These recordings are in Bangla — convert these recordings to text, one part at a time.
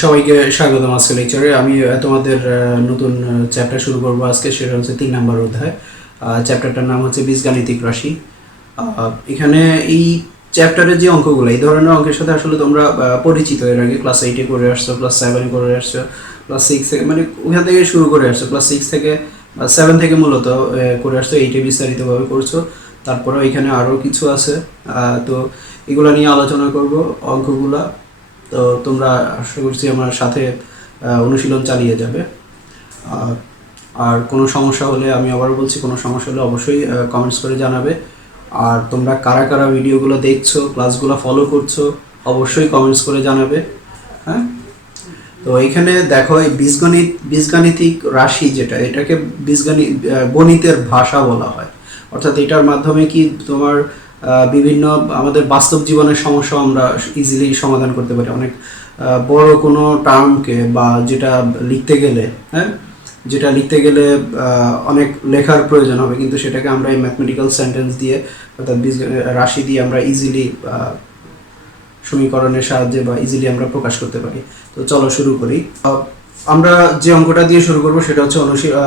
সবাইকে স্বাগতম আজকে লেকচারে। আমি তোমাদের নতুন চ্যাপ্টার শুরু করব আজকে। সেটা হচ্ছে 3 নম্বর অধ্যায়। চ্যাপ্টারটার নাম হচ্ছে বীজগাণিতিক রাশি। এখানে এই চ্যাপ্টারের যে অঙ্কগুলো, এই ধরনের অঙ্কের সাথে আসলে তোমরা পরিচিত। এর আগে ক্লাস 8-এ করে আসছো, ক্লাস 7-এ করে আসছো, ক্লাস 6 থেকে, মানে ওখান থেকে শুরু করে আসছো। ক্লাস 6 থেকে 7 থেকে মূলত করে আসছো, 8-এ বিস্তারিতভাবে করছো। তারপরেও এখানে আরও কিছু আছে, তো এগুলো নিয়ে আলোচনা করব অঙ্কগুলা। তো তোমরা আশা করছি আমার সাথে অনুশীলন চালিয়ে যাবে। আর কোনো সমস্যা হলে, আমি আবার বলছি, কোনো সমস্যা হলে অবশ্যই কমেন্টস করে জানাবে। আর তোমরা কারা কারা ভিডিওগুলো দেখছো, ক্লাসগুলো ফলো করছো, অবশ্যই কমেন্টস করে জানাবে। হ্যাঁ, তো এখানে দেখো, এই বীজগাণিতিক রাশি যেটা, এটাকে গণিতের ভাষা বলা হয়। অর্থাৎ এটার মাধ্যমে কি তোমার বিভিন্ন আমাদের বাস্তব জীবনের সমস্যা আমরা ইজিলি সমাধান করতে পারি। অনেক বড় কোনো টার্মকে বা যেটা লিখতে গেলে, যেটা লিখতে গেলে অনেক লেখার প্রয়োজন হবে, কিন্তু সেটাকে আমরা এই ম্যাথমেটিক্যাল সেন্টেন্স দিয়ে, অর্থাৎ রাশি দিয়ে আমরা ইজিলি সমীকরণের সাহায্যে বা ইজিলি আমরা প্রকাশ করতে পারি। তো চলো শুরু করি। আমরা যে অঙ্কটা দিয়ে শুরু করব সেটা হচ্ছে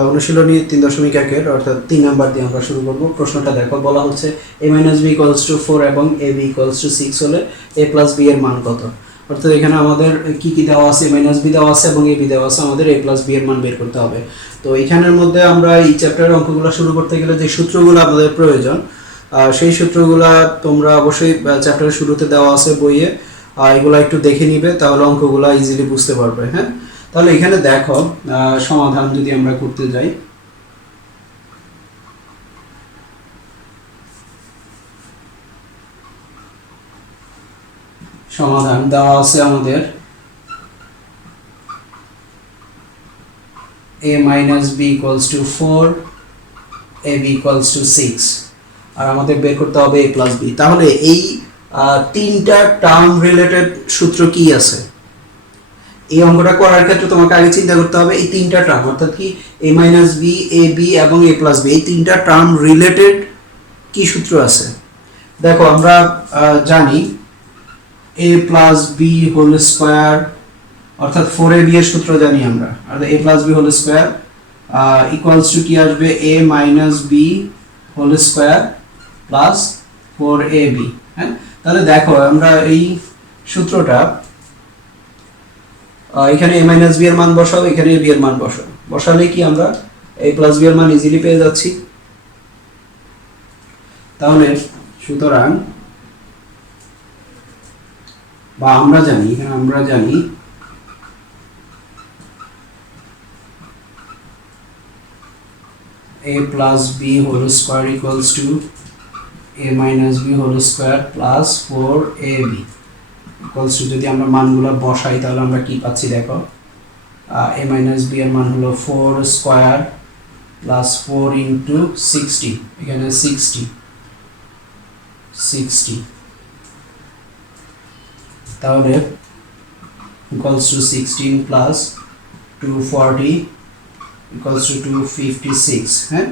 অনুশীলনী 3.1-এর, অর্থাৎ 3 নাম্বার দিয়ে আমরা শুরু করব। প্রশ্নটা দেখো, বলা হচ্ছে a - b = 4 এবং ab = 6 হলে a + b এর মান কত। অর্থাৎ এখানে আমাদের কি কি দেওয়া আছে, a - b দেওয়া আছে এবং ab দেওয়া আছে, আমাদের a + b এর মান বের করতে হবে। তো এখানের মধ্যে আমরা এই চ্যাপ্টারের অঙ্কগুলো শুরু করতে গেলে যে সূত্রগুলো আমাদের প্রয়োজন, সেই সূত্রগুলা তোমরা অবশ্যই চ্যাপ্টারের শুরুতে দেওয়া আছে বইয়ে, এগুলো একটু দেখে নিবে, তাহলে অঙ্কগুলো ইজিলি বুঝতে পারবে। হ্যাঁ, তাহলে এখানে দেখো, সমাধান যদি আমরা করতে যাই, সমাধান দেওয়া আছে আমাদের a - b = 4, ab = 6, আর আমাদের বের করতে হবে a + b। তাহলে এই তিনটা টার্ম রিলেটেড সূত্র কি আছে, এই অঙ্কটা করার ক্ষেত্রে তোমাকে আগে চিন্তা করতে হবে এই তিনটা টার্ম, অর্থাৎ কি a - b, ab এবং a + b, এই তিনটা টার্ম রিলেটেড কি সূত্র আছে। দেখো, আমরা জানি a + b হোল স্কয়ার, অর্থাৎ 4ab এর সূত্র জানি আমরা, আর a + b whole square equals to কি আসবে, a - b whole square plus 4ab। হ্যাঁ, তাহলে দেখো আমরা এই সূত্রটা, এখানে a - b এর মান বসাও, এখানে b এর মান বসাও, বসালে কি আমরা a + b এর মান ইজিলি পেয়ে যাচ্ছি। তাহলে সুতরাং, বা আমরা জানি, এখানে আমরা জানি a + b whole square equals to a - b whole square plus 4ab equals to, যদি আমরা মানগুলো বসাই তাহলে আমরা কি পাচ্ছি দেখো, a - b এর মান হলো 4 স্কয়ার প্লাস 4 ইন্টু 60, এখানে 60, তাহলে equals to 16 plus 240 equals to 256। হ্যাঁ,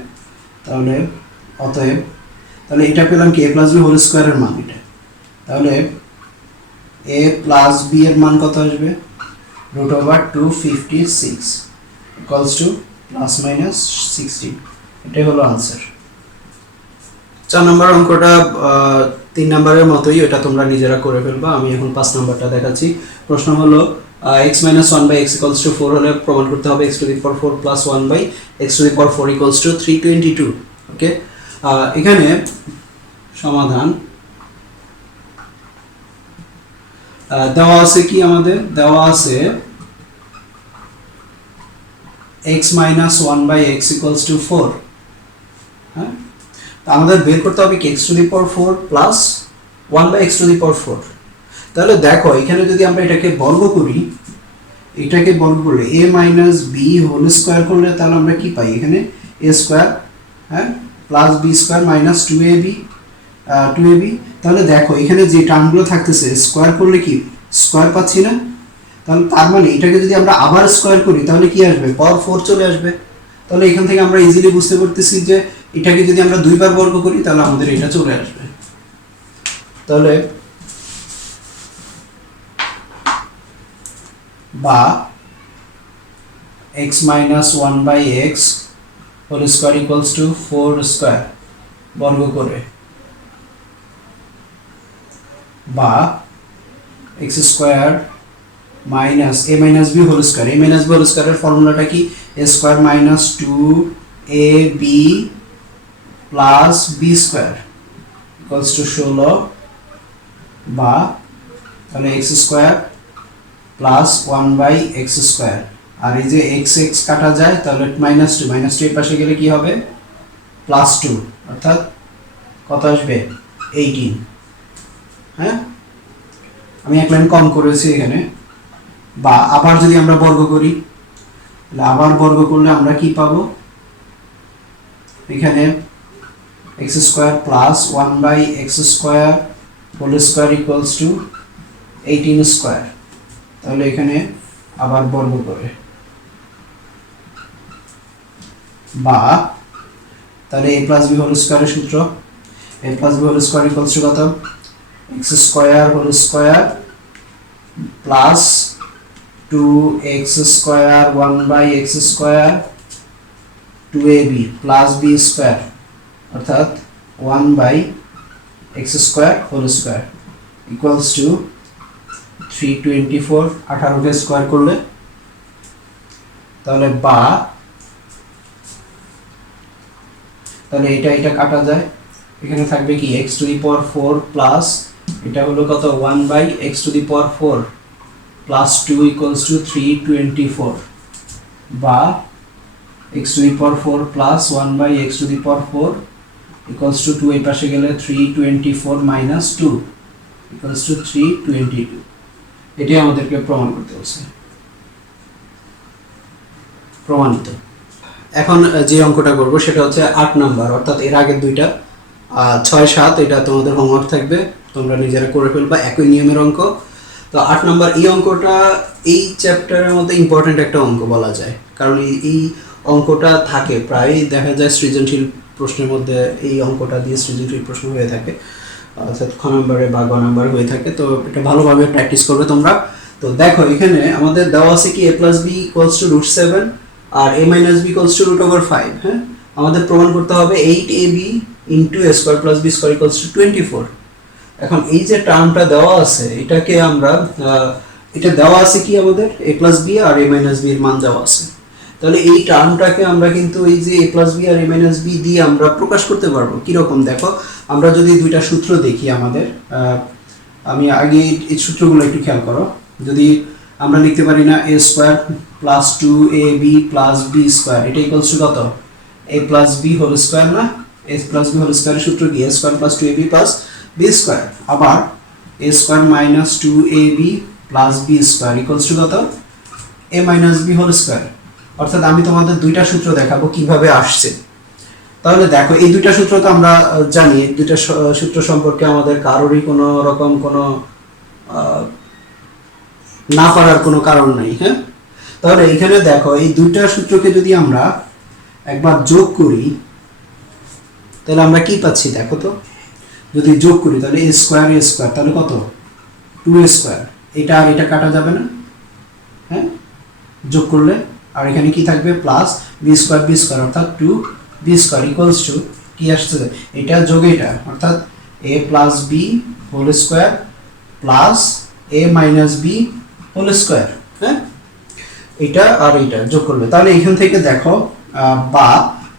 তাহলে অতএব, তাহলে এটা পেলাম কি a + b হোল স্কয়ারের মান এটা। তাহলে a + b এর মান কত আসবে, √256 ইকুয়ালস টু ±16। এটাই হলো আনসার। 4 নম্বর অঙ্কটা 3 নম্বরের মতোই, এটা তোমরা নিজেরা করে ফেলবা। আমি এখন 5 নম্বরটা দেখাচ্ছি। প্রশ্ন হলো x - 1/x = 4 হলে প্রমাণ করতে হবে x⁴ + 1/x⁴ = 322। ওকে, এখানে সমাধান দেওয়া আছে কি, আমাদের দেওয়া আছে x - 1/x = 4। হ্যাঁ, আমাদের বের করতে হবে কি x⁴ প্লাস 1/x⁴। তাহলে দেখো, এখানে যদি আমরা এটাকে বর্গ করি, এটাকে বর্গ করলে a - b হোল স্কয়ার করলে তাহলে আমরা কি পাই, এখানে a স্কয়ার, হ্যাঁ, plus b square minus 2ab। তাহলে দেখো, এখানে যে টার্মগুলো থাকতেছে, স্কয়ার করলে কি স্কয়ার পাচ্ছি না, তাহলে তার মানে এটাকে যদি আমরা আবার স্কয়ার করি তাহলে কি আসবে, পাওয়ার 4 চলে আসবে। তাহলে এখান থেকে আমরা ইজিলি বুঝতে পারতেছি যে এটাকে যদি আমরা 2 বার বর্গ করি তাহলে আমাদের এটা চলে আসবে। তাহলে বা x minus 1/x whole square equals to 4 square বর্গ করে, বা x square minus a minus b whole square. a minus b whole স্কয়ারের ফর্মুলাটা কি? a square minus 2ab plus b square equals to 16, বা তাহলে x square plus 1/x square, আর এই যে x x কাটা যায় তাহলে মাইনাস 2 এর পাশে গেলে কি হবে? প্লাস 2, অর্থাৎ কত আসবে? 18। হ্যাঁ, আমি এক লাইন কম করেছি এখানে। বা আবার যদি আমরা বর্গ করি, তাহলে আবার বর্গ করলে আমরা কি পাবো? এখানে x square plus 1/x square whole square equals to 18 square. তাহলে এখানে আবার বর্গ করে, বা তাহলে a প্লাস b হোল স্কয়ারের সূত্র, a plus b whole square equals to কত? x square whole square plus 2x square 1/x square 2ab plus b square, অর্থাৎ 1/x square whole square equals to 324। 18 কে স্কয়ার করলে তাহলে, বা তাহলে এটা কাটা যায়, এখানে থাকবে কি? x to the power 4 plus এটা হলো কত? 1/x to the power 4 plus 2 equals to 324, বা x to the power 4 plus 1/x to the power 4 equals to 2 এই পাশে গেলে 324 মাইনাস 2 ইকুয়ালস টু 322। এটাই আমাদেরকে প্রমাণ করতে হচ্ছে, প্রমাণিত। এখন যে অঙ্কটা করব সেটা হচ্ছে 8 নাম্বার, অর্থাৎ এর আগের দুইটা 6, 7 এটা তোমাদের হোমওয়ার্ক থাকবে, তোমরা নিজেরা করে ফেলবা, একই নিয়মের অঙ্ক। তো 8 নাম্বার এই অঙ্কটা এই চ্যাপ্টারের মধ্যে ইম্পর্টেন্ট একটা অঙ্ক বলা যায়, কারণ এই অঙ্কটা থাকে প্রায়, দেখা যায় সৃজনশীল প্রশ্নের মধ্যে এই অঙ্কটা দিয়ে সৃজনশীল প্রশ্ন হয়ে থাকে, অর্থাৎ খ নম্বরে বা গ নম্বরে হয়ে থাকে। তো এটা ভালোভাবে প্র্যাকটিস করবে তোমরা। তো দেখো এখানে আমাদের দেওয়া আছে কি a plus b equals to √7 আর a minus b equals to √5। হ্যাঁ, আমাদের প্রমাণ করতে হবে 8ab into a square plus b square equals to 24। এখন এই যে টার্মটা দেওয়া আছে এটাকে আমরা এটা দেওয়া আছে কি আমাদের a প্লাস b আর a মাইনাস b এর মান দেওয়া আছে, তাহলে এই টার্মটাকে আমরা কিন্তু এই যে a প্লাস b আর a মাইনাস b দিয়ে আমরা প্রকাশ করতে পারবো। কিরকম দেখো, আমরা যদি দুইটা সূত্র দেখি আমাদের, আমি আগে এই সূত্রগুলো একটু খেয়াল করো। যদি আমরা লিখতে পারি না a square plus 2ab plus b square, এটা ইকুয়ালস টু কত? a plus b whole square না? a প্লাস b হোল স্কয়ারের সূত্র কি? a square plus 2ab plus b square. আবার a square minus 2ab plus b square equals to কত? a minus b whole square. অর্থাৎ আমি তোমাদের দুইটা সূত্র দেখাবো কিভাবে আসছে। তাহলে দেখো এই দুইটা সূত্র তো আমরা জানি, দুইটা সূত্র সম্পর্কে আমাদের কারোরই কোনো রকম কোনো না পারার কোনো কারণ নাই। হ্যাঁ, তাহলে এখানে দেখো এই দুইটা সূত্রকে যদি আমরা একবার যোগ করি তাহলে আমরা কি পাচ্ছি দেখো তো। যদি যোগ করি তাহলে a স্কয়ার তাহলে কত? 2a square. এটা আর এটা কাটা যাবে না, হ্যাঁ, যোগ করলে। আর এখানে কি থাকবে? প্লাস b স্কয়ার অর্থাৎ 2b স্কয়ার ইকুয়ালস টু কি আসছে? এটা যোগ এটা, অর্থাৎ a plus b whole square plus a minus b whole square. হ্যাঁ, এটা আর এটা যোগ করলে তাহলে এখান থেকে দেখো, বা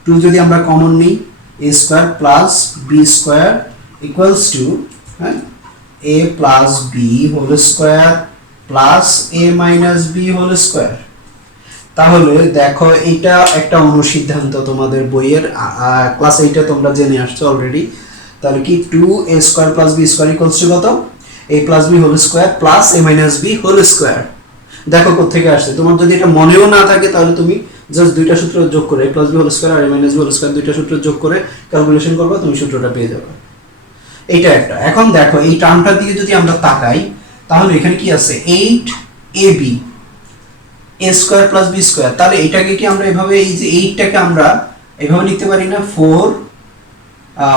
2 যদি আমরা কমন নিই, a square plus b square equals to, হ্যাঁ, a plus b whole square plus a minus b whole square. তাহলে দেখো এটা একটা অনুসিদ্ধান্ত তোমাদের বইয়ের ক্লাস 8 তোমরা জেনে আসছো অলরেডি। তাহলে কি 2a square plus b square equals to কত? a plus b whole square plus a minus b whole square. দেখো কোত্থেকে আসছে, তোমার যদি এটা মনেও না থাকে তাহলে তুমি জাস্ট দুইটা সূত্র যোগ করে a plus b whole square আর a minus b whole square দুইটা সূত্র যোগ করে ক্যালকুলেশন করবে, তুমি সূত্রটা পেয়ে যাবে। এইটা একটা। এখন দেখো এই টার্মটার দিকে যদি আমরা তাকাই তাহলে এখানে কি আছে? 8ab a square plus b square. তাহলে এটাকে কি আমরা এভাবে, এই যে 8টাকে আমরা এভাবে লিখতে পারি না? 4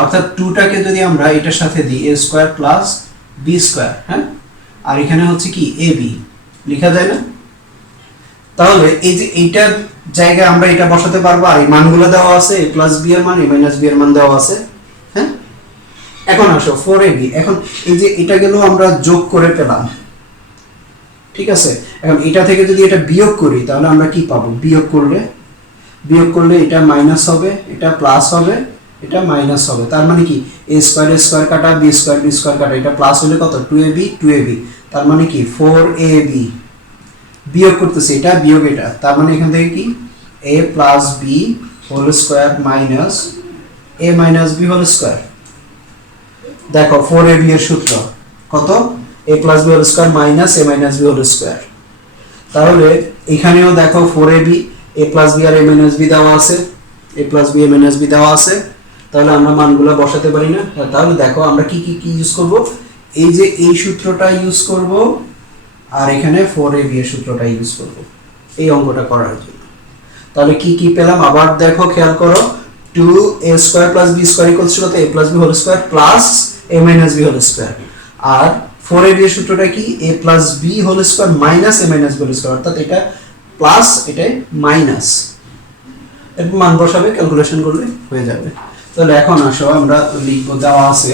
অর্থাৎ 2টাকে যদি আমরা এটার সাথে দিই a square plus b square, হ্যাঁ, আর এখানে হচ্ছে কি ab লেখা যায় না? তাহলে এই যে এইটার জায়গায় আমরা এটা বসাতে পারবো, আর এই মানগুলো দেওয়া আছে, a প্লাস বি এর মান, a মাইনাস বি এর মান দেওয়া আছে। হ্যাঁ, এখন আসো 4ab। এখন এই যে এটা গেল আমরা যোগ করে পেলাম, ঠিক আছে। এখন এটা থেকে যদি এটা বিয়োগ করি তাহলে আমরা কি পাবো? বিয়োগ করলে এটা মাইনাস হবে, এটা প্লাস হবে, এটা মাইনাস হবে। তার মানে কি a স্কয়ার কাটা b স্কয়ার কাটা, এটা প্লাস হলে কত? 2ab। তার মানে কি 4ab। বিয়োগ করতেছে এটা, বিয়োগ এটা, তার মানে এখান থেকে কি a plus b whole square minus a minus b whole square. দেখো 4ab এর সূত্র কত? a plus b whole square minus a minus b whole square. তাহলে এখানেও দেখো 4ab, a প্লাস বি আর a মাইনাস বি দেওয়া আছে, a plus b a minus b দেওয়া আছে। তাহলে আমরা মানগুলো বসাতে পারি না? তাহলে দেখো আমরা কি ইউজ করব? এই যে এই সূত্রটা ইউজ করব, আর এখানে 4ab এর সূত্রটা ইউজ করব এই অঙ্কটা করার জন্য। তাহলে কি পেলাম আবার দেখো, খেয়াল করো। 2a square plus b square equals to কত? a plus b whole square plus a minus b whole square. আর 4ab এর সূত্রটা কি? a plus b whole square minus a minus b whole square, অর্থাৎ এটা প্লাস এটা মাইনাস। এরপর মান বসাবে, ক্যালকুলেশন করলে হয়ে যাবে। তাহলে এখন আসো আমরা লিখব, দেওয়া আছে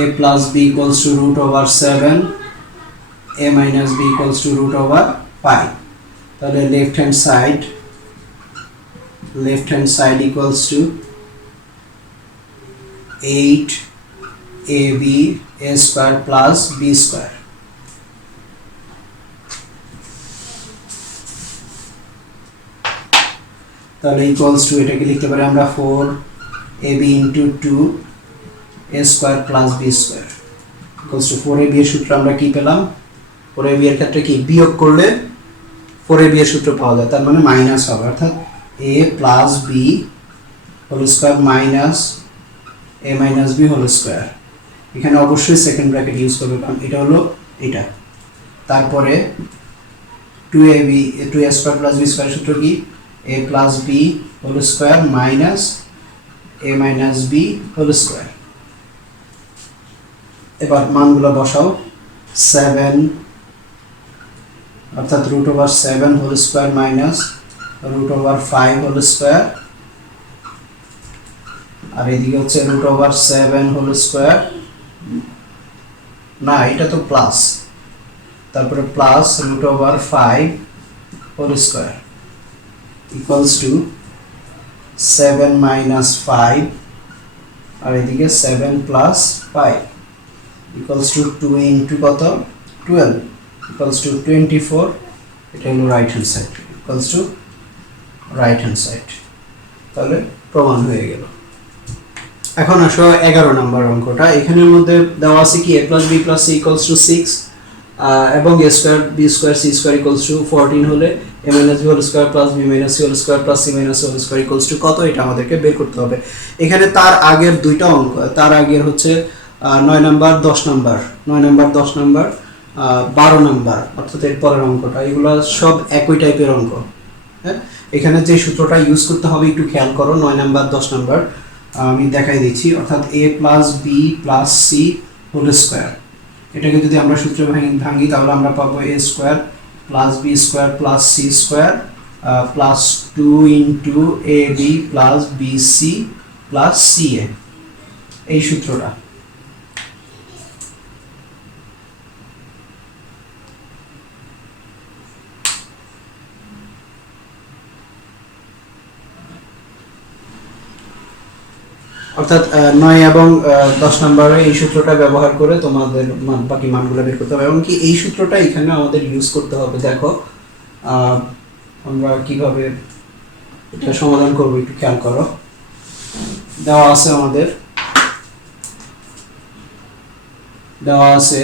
a plus b equals to root over 7, a minus b equals to root over 5. তাহলে left hand side equals to 8ab a square plus b square। তাহলে ইকুয়ালস টু এটাকে লিখতে পারি আমরা 4ab into 2 a square plus b square equals to 4ab এর সূত্র আমরা কি পেলাম? 4ab এর ক্ষেত্রে কি বিয়োগ করলে 4ab এর সূত্র পাওয়া যায়, তার মানে মাইনাস হবে, অর্থাৎ a plus b whole square minus a minus b whole square। এখানে অবশ্যই সেকেন্ড ব্র্যাকেট ইউজ করবে, কারণ এটা হলো এটা। তারপরে 2ab 2a square plus b square সূত্র কি? a plus b whole square minus a minus b whole square। এবার মানগুলো বসাও। 7 অর্থাৎ root over 7 whole square minus root over 5 whole square, আর এদিকে হচ্ছে root over 7 whole square, না এটা তো প্লাস, তারপরে plus root over 5 whole square equals to 7 minus 5, আর এদিকে 7 plus 5 equals to 2 into কত? 12 equals to 24। এটা হলো right hand side, equals to right hand side. তাহলে প্রমাণ হয়ে গেল। এখন আসো 11 নম্বর অঙ্কটা। এখানের মধ্যে দেওয়া আছে কি a plus b plus c equals to 6, এবং a square b square c square equals to 14 হলে a minus b whole square plus b minus c whole square plus c minus c whole square equals to কত? এটা আমাদেরকে বের করতে হবে। এখানে তার আগের দুইটা অঙ্ক, তার আগের হচ্ছে 9 number 10 number, 9 number 10 number 12 number, অর্থাৎ এর পরের অঙ্কটা, এগুলো সব একই টাইপের অঙ্ক। হ্যাঁ, এখানে যে সূত্রটা ইউজ করতে হবে একটু খেয়াল করো। 9 নাম্বার 10 নাম্বার আমি দেখাই দিচ্ছি, অর্থাৎ a plus B plus C whole square. এটাকে যদি আমরা সূত্র ভাঙি তাহলে আমরা পাবো a square plus B square plus C square plus 2 into A B plus B C plus C A, এই সূত্রটা। অর্থাৎ 9 এবং 10 নম্বরে এই সূত্রটা ব্যবহার করে তোমাদের বাকি মানগুলো বের করতে হবে, এবং কি এই সূত্রটা এখানে আমাদের ইউজ করতে হবে। দেখো আমরা কিভাবে এটা সমাধান করব একটু খেয়াল করো। দেওয়া আছে আমাদের, দেওয়া আছে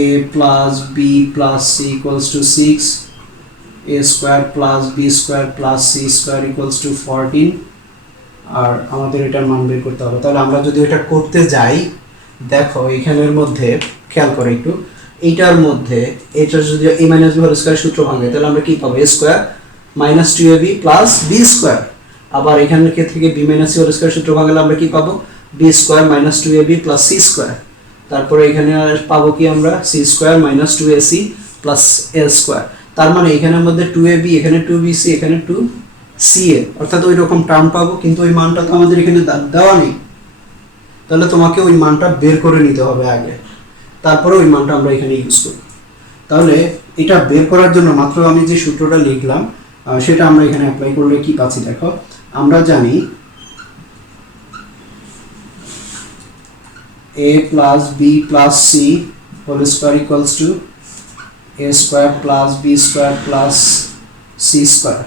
a plus b plus c equals to 6, a square plus b square plus c square equals to 14, আর আমাদের এটার মান বের করতে হবে। তাহলে আমরা যদি এটা করতে যাই, দেখো এখানের মধ্যে খেয়াল করে একটু, এইটার মধ্যে এটা যদি a minus b whole square সূত্র ভাঙে তাহলে আমরা কি পাবো a square minus 2ab plus b square. আবার এখান থেকে b minus c whole square সূত্র ভাঙলে আমরা কি পাবো b square minus 2ab plus c square. তারপরে এখানে পাবো কি আমরা c square minus 2ac plus a square. তার মানে এখানের মধ্যে 2ab এখানে 2bc এখানে 2ca অর্থাৎ ওই রকম টার্ম পাবো, কিন্তু ওই মানটা তো আমাদের এখানে দেওয়া নেই। তাহলে তোমাকে ওই মানটা বের করে নিতে হবে আগে, তারপরে ওই মানটা আমরা এখানে ইউজ করব। তাহলে এটা বের করার জন্য মাত্র আমি যে সূত্রটা লিখলাম সেটা আমরা এখানে অ্যাপ্লাই করলে কি পাচ্ছি দেখো। আমরা জানি a plus b plus c whole square equals to a square plus b square plus c square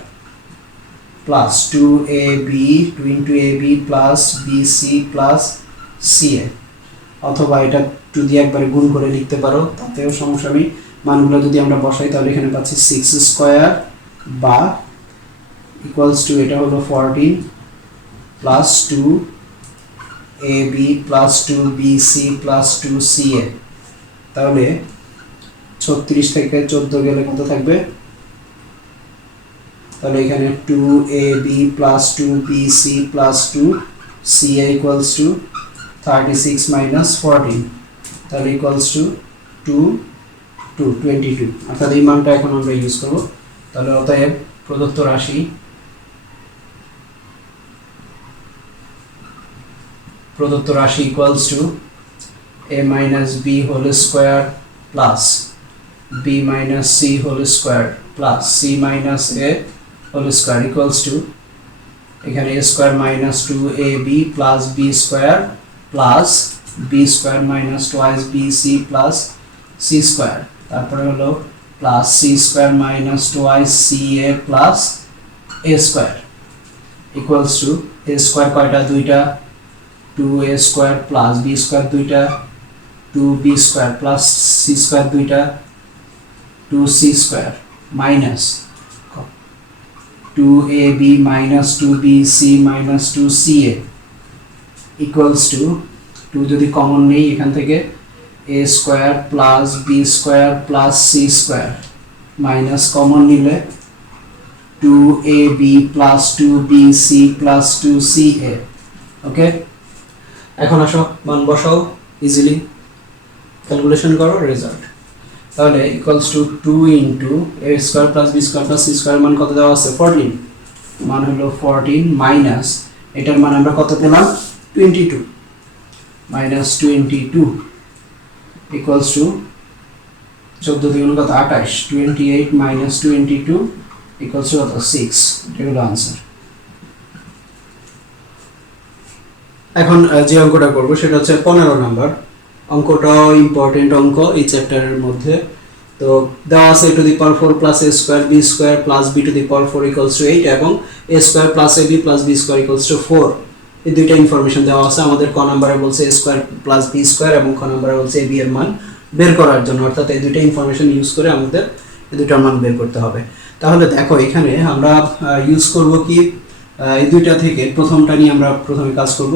plus 2ab 2 into ab plus bc plus ca, অথবা এটা 2 দিয়ে একবারে গুণ করে লিখতে পারো, তাতেও সমস্যা নেই। মানগুলো যদি আমরা বসাই তাহলে এখানে পাচ্ছি 6 স্কয়ার বা ইকুয়ালস টু এটা হলো 14 plus 2ab plus 2bc plus 2ca। তাহলে 36 থেকে 14 গেলে কত থাকবে? তাহলে এখানে 2ab plus 2bc plus 2ca equals to 36 minus 14, তাহলে ইকুয়ালস টু 22, অর্থাৎ এই মানটা এখন আমরা ইউজ করব। তাহলে অতএব প্রদত্ত রাশি equals to a minus b whole square plus b minus c whole square plus c minus a whole square equals to এখানে a square minus 2ab plus b square plus b square minus twice bc plus c square, তারপরে হলো plus c square minus twice ca plus a square equals to a square কয়টা? দুইটা, 2a square plus b square দুইটা, 2b square plus c square দুইটা, 2c square minus 2ab minus 2bc minus 2ca equals to 2 যদি কমন নেই এখান থেকে a square plus b square plus c square minus common নিলে 2ab plus 2bc plus 2ca। ওকে, এখন আসো মান বসাও, ইজিলি ক্যালকুলেশন করো রেজাল্ট। তাহলে equals to 2 into a square plus b square plus c square মান কত দেওয়া আছে? 14, মান হলো 14 মাইনাস এটার মান আমরা কত পেলাম? 22 মাইনাস 22 ইকুয়ালস টু 14 দ্বিগুণ কত? 28, 28 মাইনাস 22 ইকুয়ালস টু কত? 6। এটা হলো आंसर। এখন যে অঙ্কটা করব সেটা হচ্ছে 15 নাম্বার। অঙ্কটাও ইম্পর্টেন্ট অঙ্ক এই চ্যাপ্টারের মধ্যে। তো দেওয়া আছে a to the power 4 plus a square b square plus b to the power 4 equals to 8 এবং a square plus ab plus b square equals to 4। এই দুইটা ইনফরমেশন দেওয়া আছে। আমাদের ক নম্বরে বলছে a square plus b square এবং খ নম্বরে বলছে ab এর মান বের করার জন্য, অর্থাৎ এই দুইটা ইনফরমেশন ইউজ করে আমাদের এই দুইটার মান বের করতে হবে। তাহলে দেখো এখানে আমরা ইউজ করব কি, এই দুইটা থেকে প্রথমটা নিয়ে আমরা প্রথমে কাজ করব।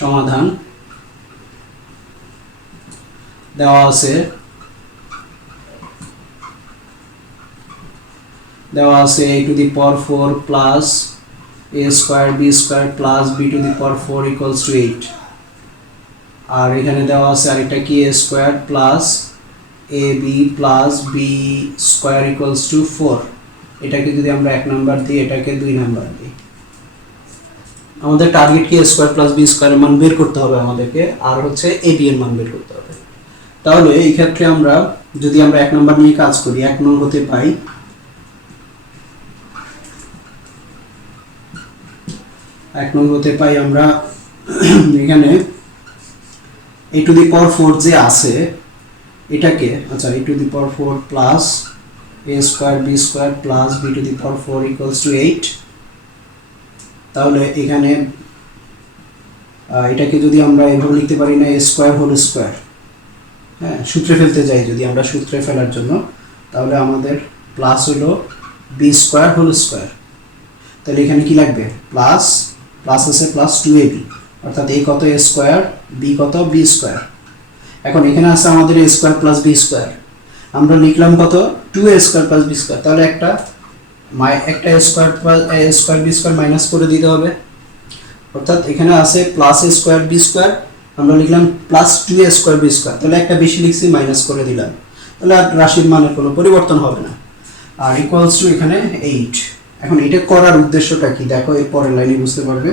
সমাধান দেওয়া আছে a to the power 4 plus a square b square plus b to the power 4 equals to 8, আর এখানে দেওয়া আছে আরেকটা কি a square plus ab plus b square equals to 4। এটাকে যদি আমরা 1 নাম্বার দিই, এটাকে 2 নাম্বার দিই। আমাদের টার্গেট কি? a স্কয়ার প্লাস b স্কয়ারের মান বের করতে হবে আমাদেরকে, আর হচ্ছে ab এর মান বের করতে হবে। তাহলে এই ক্ষেত্রে আমরা যদি আমরা 1 নাম্বার নিয়ে কাজ করি, 1 নং হতে পাই আমরা এখানে a টু দি পাওয়ার 4 যে আছে এটাকে, আচ্ছা a to the power 4 plus a square b square plus b to the power 4 equals to 8। তাহলে এখানে এটাকে যদি আমরা এভাবে লিখতে পারি না, a স্কয়ার হোল স্কয়ার, হ্যাঁ সূত্রে ফেলতে যাই যদি আমরা সূত্রে ফেলার জন্য, তাহলে আমাদের প্লাস হলো b স্কয়ার হোল স্কয়ার। তাহলে এখানে কি লাগবে? প্লাস আছে প্লাস 2ab, অর্থাৎ a কত? a স্কয়ার, b কত? b square. এখন এখানে আছে আমাদের a square plus b square, আমরা লিখলাম কত 2a square plus b square, তাহলে একটা a square plus a square b square minus করে দিতে হবে, অর্থাৎ এখানে আছে plus a square b square, আমরা লিখলাম plus 2a square b square, তাহলে একটা বেশি লিখছি মাইনাস করে দিলাম, তাহলে আর রাশির মানের কোনো পরিবর্তন হবে না। আর ইকুয়ালস টু এখানে 8। এখন এটা করার উদ্দেশ্যটা কি দেখো, এর পরের লাইনে বুঝতে পারবে।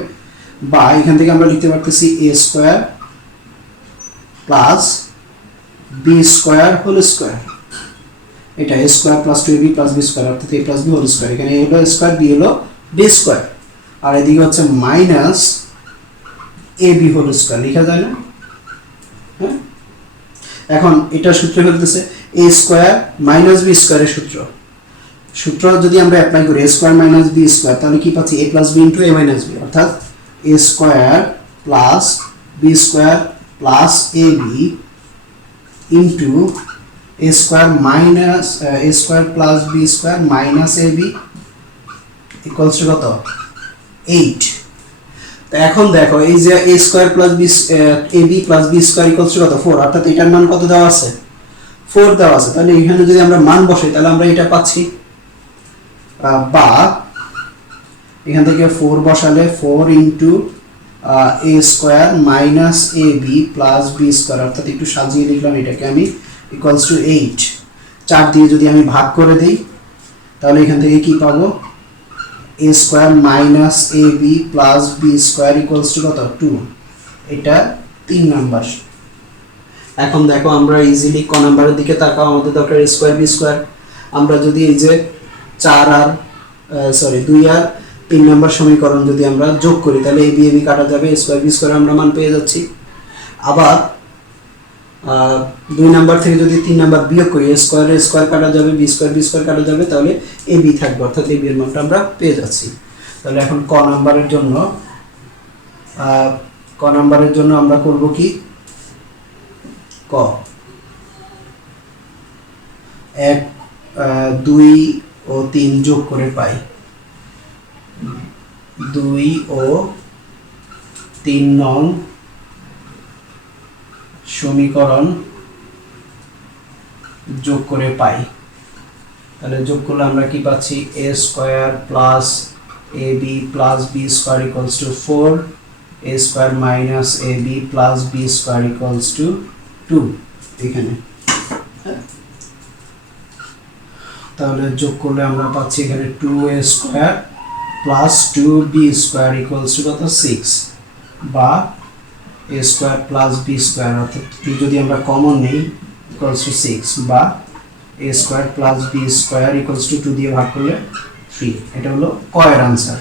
বা এখান থেকে আমরা লিখতে পারতেছি a square plus b square whole square, এটা a square plus 2ab plus b square, অর্থাৎ a plus b whole square, এখানে a হলো স্কয়ার b হলো b স্কয়ার, আর এদিকে হচ্ছে মাইনাস ab হোল স্কয়ার, লেখা যায় না? হ্যাঁ, এখন এটা সূত্র ফেলতেছে a স্কয়ার মাইনাস b স্কয়ারের সূত্র যদি আমরা অ্যাপ্লাই করি a square minus b square, তাহলে কি পাচ্ছি a plus b into a minus b, অর্থাৎ a square plus b square plus ab into a square minus a square plus b square minus ab equals to কত 8। তো এখন দেখো এই যে a square plus b ab plus b square equals to কত 4, অর্থাৎ এটার মান কত দেওয়া আছে 4 দেওয়া আছে, তাহলে এখানে যদি আমরা মান বসাই তাহলে আমরা এটা পাচ্ছি, বা এখান থেকে 4 বসালে 4 into a square minus ab plus b square, অর্থাৎ একটু সাজিয়ে লিখলাম এটাকে আমি, ইকুয়ালস টু 8। 4 দিয়ে যদি আমি ভাগ করে দেই তাহলে এখান থেকে কি পাবো a square minus ab plus b square equals to কত 2, এটা 3 নাম্বার। এখন দেখো আমরা ইজিলি ক নাম্বারের দিকে তাকাও, আমাদের দরকার a স্কয়ার b স্কয়ার। আমরা যদি এই যে 2 আর 3 নাম্বার সমীকরণ যদি আমরা যোগ করি তাহলে a b কাটা যাবে, a স্কয়ার b স্কয়ার আমরা মান পেয়ে যাচ্ছি। আবার 2 নাম্বার থেকে যদি 3 নাম্বার বিয়োগ করি a স্কয়ার কাটা যাবে, b স্কয়ার কাটা যাবে, তাহলে a b থাকবে, অর্থাৎ a b এর মানটা আমরা পেয়ে যাচ্ছি। তাহলে এখন ক নাম্বারের জন্য আমরা করব কি, ক 1 2 ও 3 যোগ করে পাই 2 ও 3 নং সমীকরণ যোগ করে পাই, তাহলে যোগ করলে আমরা কি পাচ্ছি a square plus ab plus b square equals to 4, a square minus ab plus b square equals two 2 এখানে। তাহলে যোগ করলে আমরা পাচ্ছি এখানে 2a square plus 2b square equals to কত 6, বা a square plus b square, অর্থাৎ যদি আমরা কমন নেই ইকুয়ালস টু 6, বা a square plus b square equals two 2 দিয়ে ভাগ করলে 3, এটা হলো ক এর आंसर।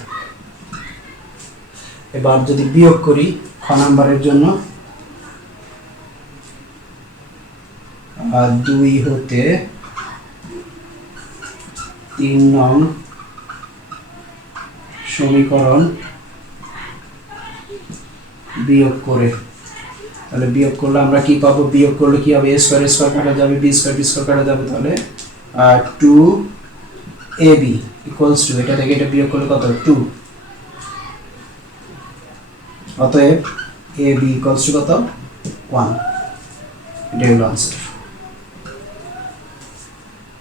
এবার যদি বিয়োগ করি খ নাম্বারের জন্য, 2 হতে 3 নং সমীকরণ বিয়োগ করে, তাহলে বিয়োগ করলে আমরা কি পাবো, বিয়োগ করলে কি হবে a স্কয়ার কাটা যাবে, b স্কয়ার কাটা যাবে, তাহলে 2ab ইকুয়ালস টু, এটা থেকে এটা বিয়োগ করলে কত 2, অতএব ab ইকুয়ালস টু কত 1, এটা হলো आंसर।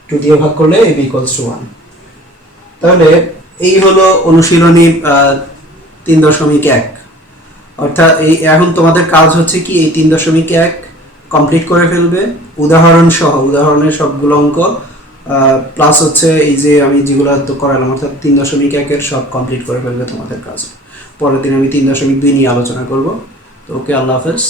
2 দিয়ে ভাগ করলে ab ইকুয়ালস টু 1। তাহলে এই হলো অনুশীলনী 3.1, অর্থাৎ এই এখন তোমাদের কাজ হচ্ছে কি এই 3.1 কমপ্লিট করে ফেলবে উদাহরণ সহ, উদাহরণের সবগুলো অঙ্ক প্লাস হচ্ছে এই যে আমি যেগুলো করালাম, অর্থাৎ 3.1 এর সব কমপ্লিট করে ফেলবে তোমাদের কাজ। পরের দিন আমি 3.2 নিয়ে আলোচনা করব। তো ওকে, আল্লাহ হাফেজ।